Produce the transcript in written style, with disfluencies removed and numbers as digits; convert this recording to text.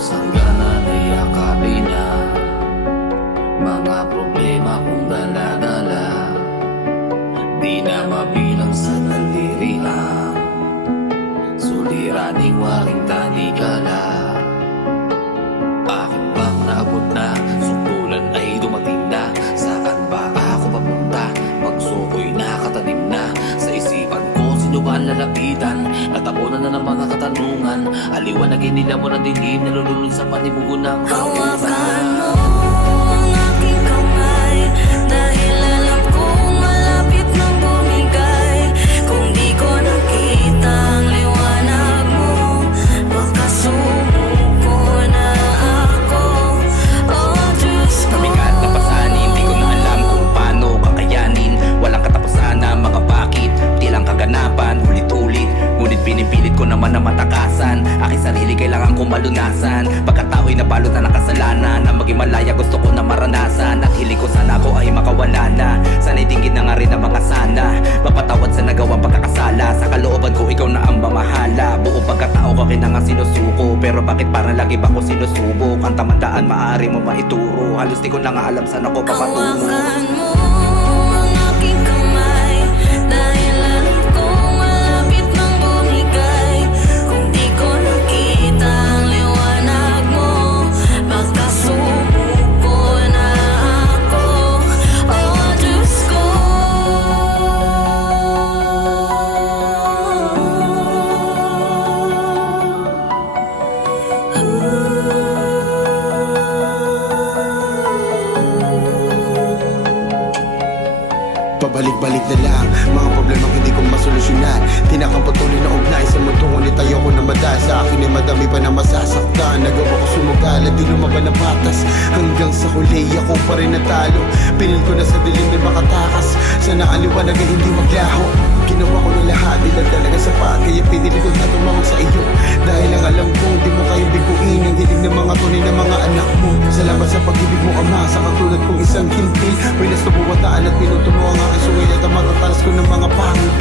Sanggana na yakapin na mga problema kong dala-dala. Di na mabilang sa dalirian, suliraning waring tanikala. Bakit bang naabot na, suktulan ay dumating na? Saan ba ako papunta? Magsuko'y nakatanim na sa isipan ko, sino ba ang lalapitan? Natapunan na ng mga katanungan, aliwanagin nila mo ng dilim, nalulunod sa panimugo ng hawakan mo ang aking kamay, dahil alam kong malapit nang bumigay. Kung di ko nakita ang liwanag mo, baka sumuko na ako. Oh Diyos ko, mabigat na pasanin, di ko na alam kung paano kakayanin. Walang katapusan na mga bakit, tilang kaganapan, ulit-ulit. Ngunit pinipilit ko naman na matakasan aking sarili, kailangan kong malunasan. Pagkatao'y nabalot na ng kasalanan, ang maging malaya gusto ko na maranasan. At hiling ko sana ako ay makawala na, sana'y tingin na nga rin ang mga sana. Mapatawad sa nagawang pagkakasala, sa kalooban ko ikaw na ang mamahala. Buong pagkatao ko na nga sinusuko, pero bakit parang lagi ba ko sinusubok? Ang tamandaan maaari mo maituro, halos di ko na nga alam saan ako papatungo. hawakan mo ang aking kamay, dahil alam kong malapit nang bumigay. Kung di ko nakita ang liwanag mo, baka sumuko na ako. Oh Diyos ko, pabalik-balik na lang mga problemang hindi ko masolusyonan. Tinakang patuloy na ugnay sa mundo, ngunit ayoko na madal. Sa akin ay madami pa na masasaktan. Nagawa ko sumugal at di lumaban ng batas, hanggang sa huli ako pa rin natalo. Pinil ko na sa dilim na makatakas, sana ang liwanag ay hindi maglaho. Ginawa ko na lahat, di lang talaga sapat, kaya pinili ko na tumawag sa iyo. Dahil ang alam kong di mo kayang biguin ang hiling ng mga tunay na mga anak mo. Salamat sa pag-ibig mo, Ama, sa katulad kong isang hintil. Pinas na buwataan at pinutuno ang aking sungay at ang matatalas ko ng mga pangil.